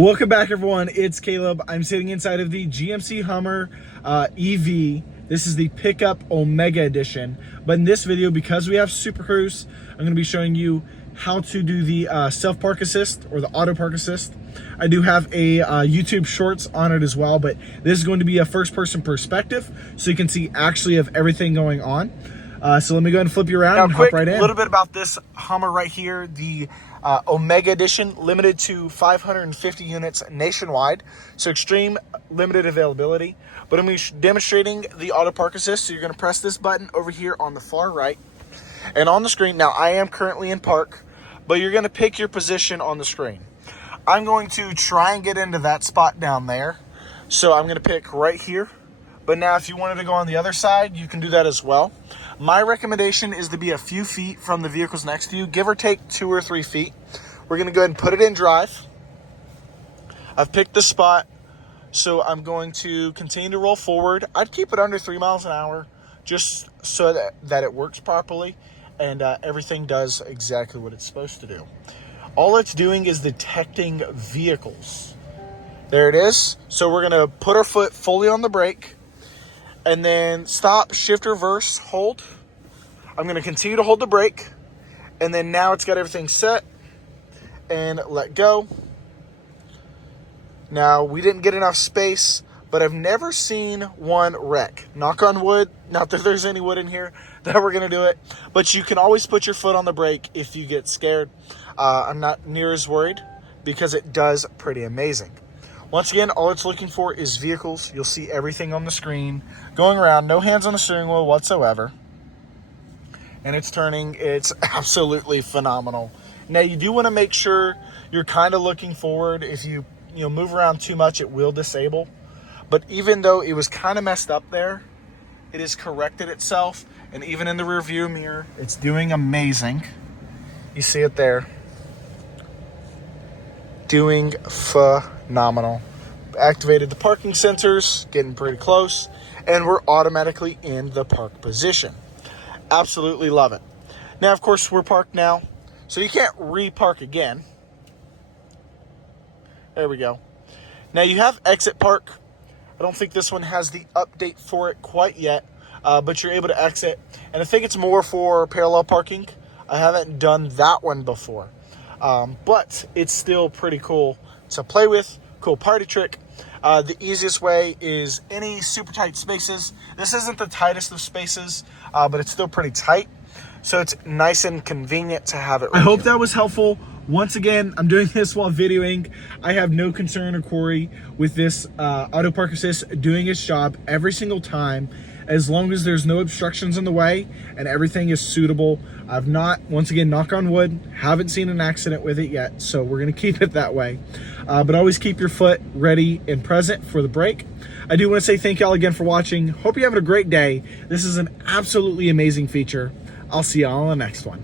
Welcome back, everyone. It's Caleb. I'm sitting inside of the GMC Hummer EV. This is the Pickup Omega Edition. But in this video, because we have Super Cruise, I'm going to be showing you how to do the self-park assist or the auto park assist. I do have a YouTube Shorts on it as well, but this is going to be a first-person perspective, so you can see actually of everything going on. So let me go ahead and flip you around and hop right in. A little bit about this Hummer right here, the Omega Edition, limited to 550 units nationwide, so extreme limited availability. But I'm going to be demonstrating the auto park assist, so you're going to press this button over here on the far right. And on the screen, now I am currently in park, but you're going to pick your position on the screen. I'm going to try and get into that spot down there, so I'm going to pick right here. But now if you wanted to go on the other side, you can do that as well. My recommendation is to be a few feet from the vehicles next to you, give or take 2 or 3 feet. We're going to go ahead and put it in drive. I've picked the spot, so I'm going to continue to roll forward. I'd keep it under 3 miles an hour just so that it works properly and everything does exactly what it's supposed to do. All it's doing is detecting vehicles. There it is. So we're going to put our foot fully on the brake. And then stop, shift, reverse, hold. I'm going to continue to hold the brake. And then now it's got everything set. And let go. Now, we didn't get enough space, but I've never seen one wreck. Knock on wood. Not that there's any wood in here that we're going to do it. But you can always put your foot on the brake if you get scared. I'm not near as worried because it does pretty amazing. Once again, all it's looking for is vehicles. You'll see everything on the screen going around. No hands on the steering wheel whatsoever. And it's turning. It's absolutely phenomenal. Now, you do want to make sure you're kind of looking forward. If you move around too much, it will disable. But even though it was kind of messed up there, it has corrected itself. And even in the rear view mirror, it's doing amazing. You see it there. Doing phenomenal. Activated the parking sensors, getting pretty close, and we're automatically in the park position. Absolutely love it. Now, of course, we're parked now, so you can't re-park again. There we go. Now, you have exit park. I don't think this one has the update for it quite yet, but you're able to exit. And I think it's more for parallel parking. I haven't done that one before. But it's still pretty cool to play with. Cool party trick. The easiest way is any super tight spaces. This isn't the tightest of spaces, but it's still pretty tight. So it's nice and convenient to have it right. I hope that was helpful. Once again, I'm doing this while videoing. I have no concern or query with this auto park assist doing its job every single time, as long as there's no obstructions in the way and everything is suitable. I've not, once again, knock on wood, haven't seen an accident with it yet, so we're gonna keep it that way. But always keep your foot ready and present for the brake. I do wanna say thank y'all again for watching. Hope you're having a great day. This is an absolutely amazing feature. I'll see y'all on the next one.